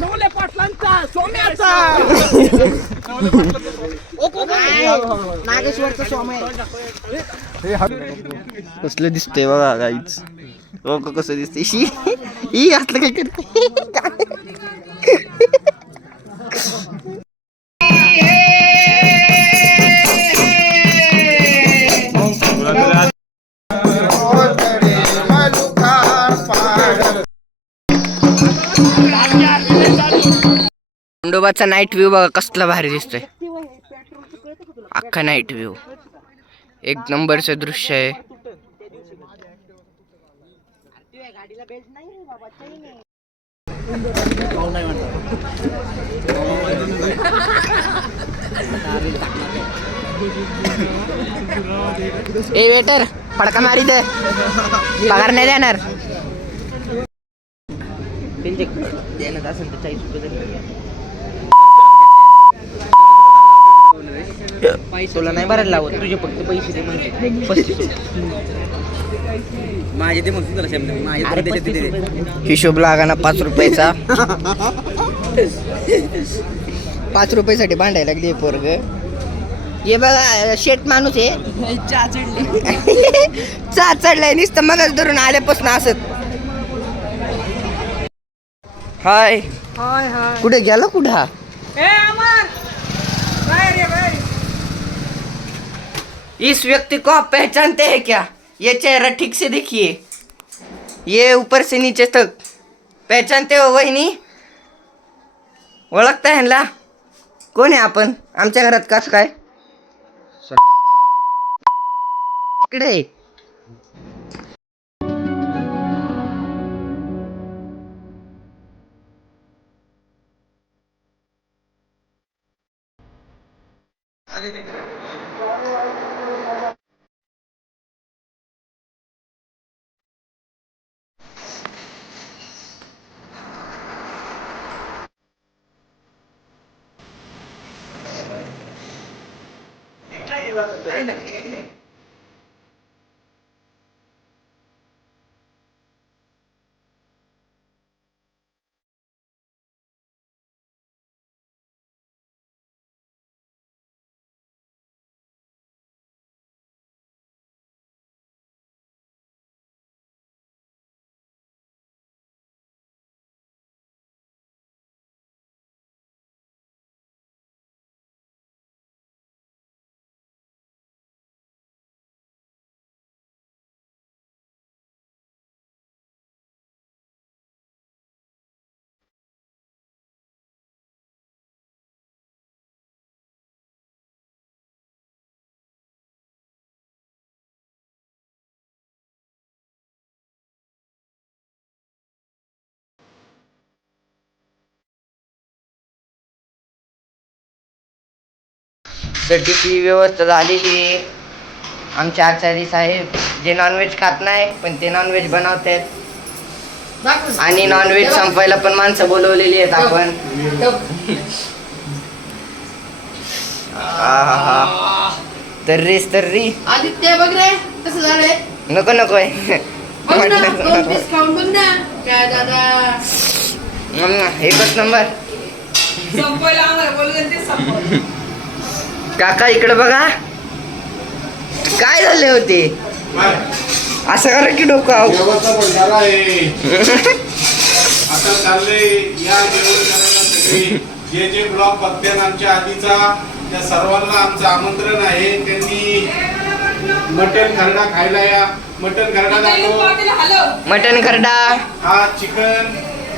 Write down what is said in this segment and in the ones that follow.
नवले पाटलांचा सोम्याचा नागेश्वरचा सोम्या कसलं दिसतंय बघा गाईच. हो कसं दिसतंय शी ही असलं काय करते. खंडोबाचा नाईट व्ह्यू बघा कसला भारी दिसतोय. अख्खा नाईट व्ह्यू एक नंबरचं दृश्य आहे. ए वेटर फडका मारी दे पगार नाही देणार. देण्यात असेल तर 40 रुपये तुला नाही भरायला लावत. तुझे फक्त पैसे दे म्हणजे 35 माझे ते म्हणतो हिशोब लागाना 5 रुपयाचा. 5 रुपयासाठी भांडायला लागली पोरग. ये बघा शेट माणूस आहे. चहा चढलाय नुसतं मगच धरून आल्यापासून असत. हाय हाय हाय कुठे गेला कुठं हा? ए अमर बाहेर ये बाहेर. इस व्यक्ति को आप पहचानते हैं क्या? ये चेहरा ठीक से देखिए. ये ऊपर से नीचे तक पहचानते हो वहिनी? ओळखता ह्यांना? कोण आहे आपण? आमच्या घरात कसं काय इकडे चड्डीची व्यवस्था झालेली. आमचे आचारी साहेब जे नॉनव्हेज खात नाही पण ते नॉनव्हेज बनवतात आणि नॉनव्हेज संपवायला पण माणसं बोलवलेली आहेत आपण. तर्री आदित्य बघ रे कसं झालंय. नको नको आहे डिस्काउंट बघ ना काय दादा. एकच नंबर. संपवायला आम्हाला बोलले ते संपव. काका इकडे बघा काय झाले होते. असं करा की डोकं आता चाललंय या जेवण करायला सगळे जे ब्लॉग बघतात आमच्या आधीचा त्या सर्वांना आमचं आमंत्रण आहे. त्यांनी मटन खरडा खायला या. मटन खरडा दाखव. मटन खरडा हा चिकन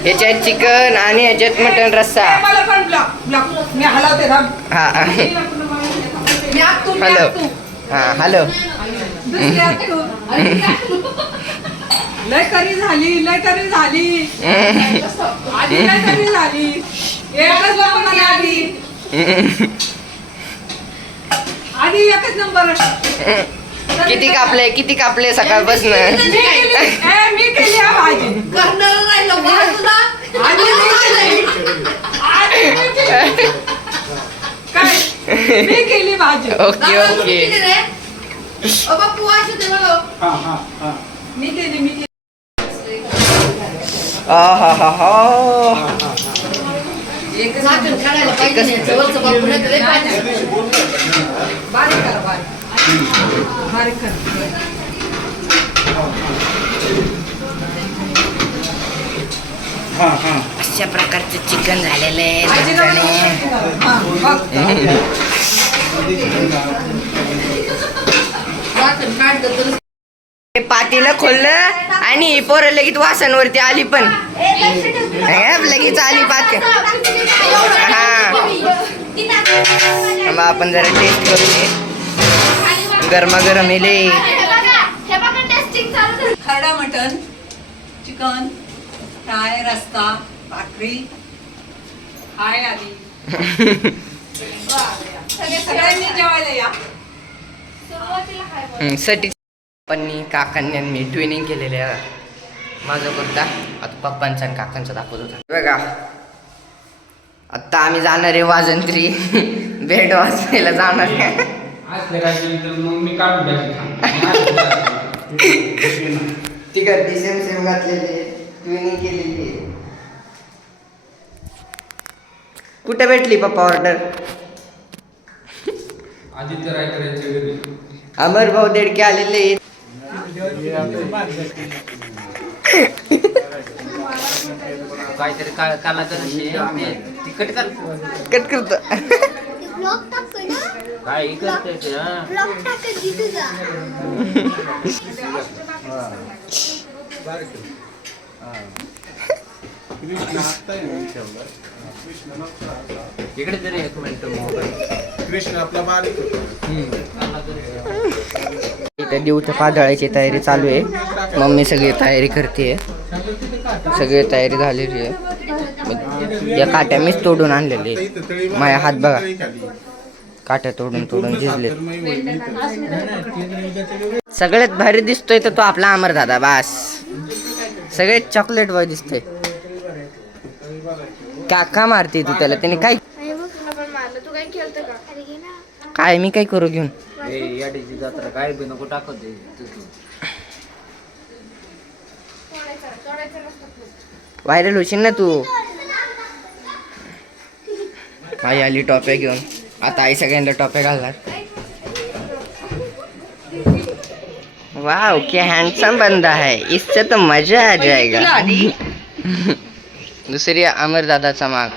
ह्याच्यात चिकन आणि ह्याच्यात मटन रस्सा. मला पण ब्लॉक मी हलवते थांब. हा हॅलो हा हॅलो. लय तरी झाली आधी लय तरी झाली. एकच नंबर आधी एकच नंबर. किती कापले सकाळपासून. मी केली हा भाजी करणार नाही लवकर तुला. काय मी केली भाजी. Okay okay. बापू वाशी दे मला. हा हा हा मी केली हा हा हा. एकच झाकण काढायला पाहिजे नाही, याचं वरचं बापू नाही तर लय पाणी. त्या दिवशी बोललो बारीक करा बारीक करा हा हा अशा प्रकारचं चिकन झालेलं आहे आजी झणझणीत. हा, बघ. झाकण काढलं तर हे पातेलं खोललं आणि पोरं लगेच वासांवरती आली पण लगेच आली पाते हा मग आपण जरा टेस्ट करू गरमागरम हेले खरडा मटन चिकन फ्राय रस्ता भाकरी हाय आधी सगळ्यांनी जेवायला या साठी पप्पांनी काकांनी आणि मी ट्विनिंग केलेले आहे माझा कुर्ता आता पप्पांचा आणि काकांचा दाखवत होता बघा आता आम्ही जाणार आहे वाजंत्री बेड वाजवायला जाणार आहे ती गर्दी सेम सेम घातलेली ट्विनिंग केलेली आहे कुठे भेटली पप्पा ऑर्डर आदित्य रायकर यांच्या घरी अमर भाऊ देडके आलेले काहीतरी काला तिकट कर कट करतो काय करते ते इकडे तरी एक मिनिट मोबाईल कृष्ण आपला बारीक इथं दिवस पादळाची तयारी चालू आहे मम्मी सगळी तयारी करते सगळी तयारी झालेली आहे या काट्या मीच तोडून आणलेली माझ्या हात बघा काट्या तोडून तोडून झिजले सगळ्यात भारी दिसतोय तर तो आपला अमर दादा बास सगळ्यात चॉकलेट बॉय दिसतोय काका मारते तू त्याला त्याने काय काय मी काय करू घेऊन याडीची जत्रा काय बी नको टाकत व्हायरल होशील ना तू आई आली टॉप्या घेऊन आता आई सगळ्यांना टॉप्या घालणार वाव क्या हँडसम बंदा है इससे तो मजा आ जाएगा दुसरी अमर दादाचा माग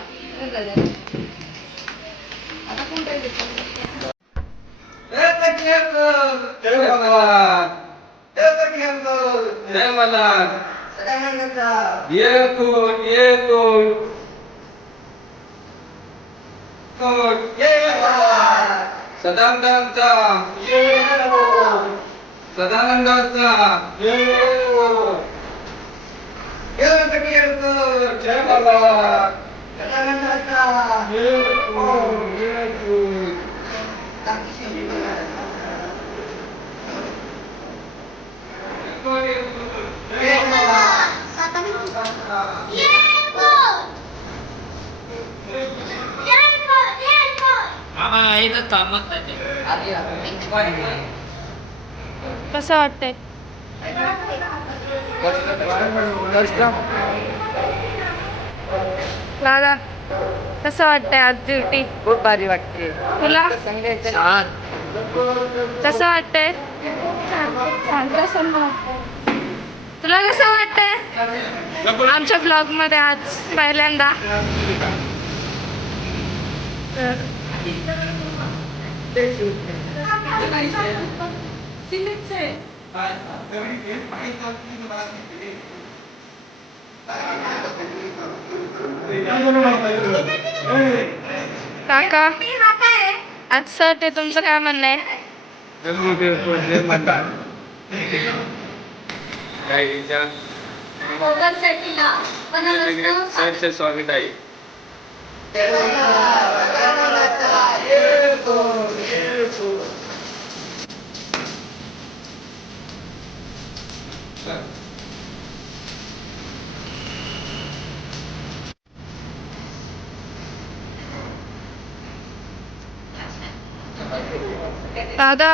कसं वाटतंय दादा कसं वाटतंय आज ड्युटी खूप भारी वाटते तुला छान कसं वाटतंय तुला कसं वाटतंय आमच्या ब्लॉग मध्ये आज पहिल्यांदा काका आज सर ते तुमचं काय म्हणणं आहे स्वागत आहे दादा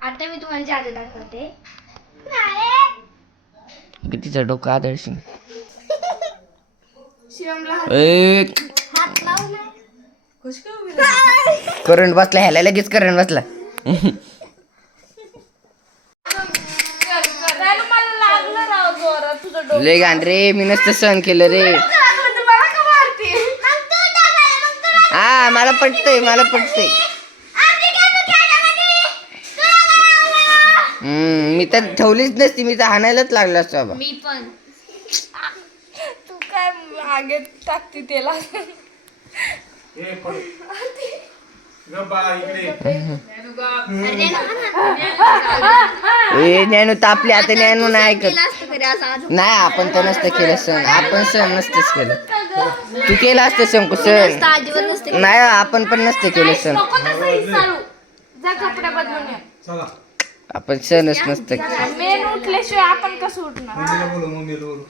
आता मी तुम्हाला जादू दाखवते. कितीचं डोकं आदळशी ए, हात लावू नाही. करंट बसला ह्याला लगेच करंट बसला लय घाण रे मी नसतं सहन केलं रे हा मला पटतंय मी तर ठेवलीच नसती मी तर हाणायलाच लागलो असतो बाबा मी पण तू काय मागे टाकते त्याला हे पड ग बाळा इकडे अरे ना ए ज्ञानू तापले आता ज्ञानू नाही ऐकत केलं असतं तरी असं आज नाही आपण तर नसतं केलं सण आपण सण नसतंच केलं तू केलं असतं शंकू सण अजिबात नसते नाही आपण पण नसतं केलं सण जा कपडे बदलून या चला आपण सणच नसतं केलं. मेन उठल्याशिवाय आपण कसं उठणार मम्मीला बोलू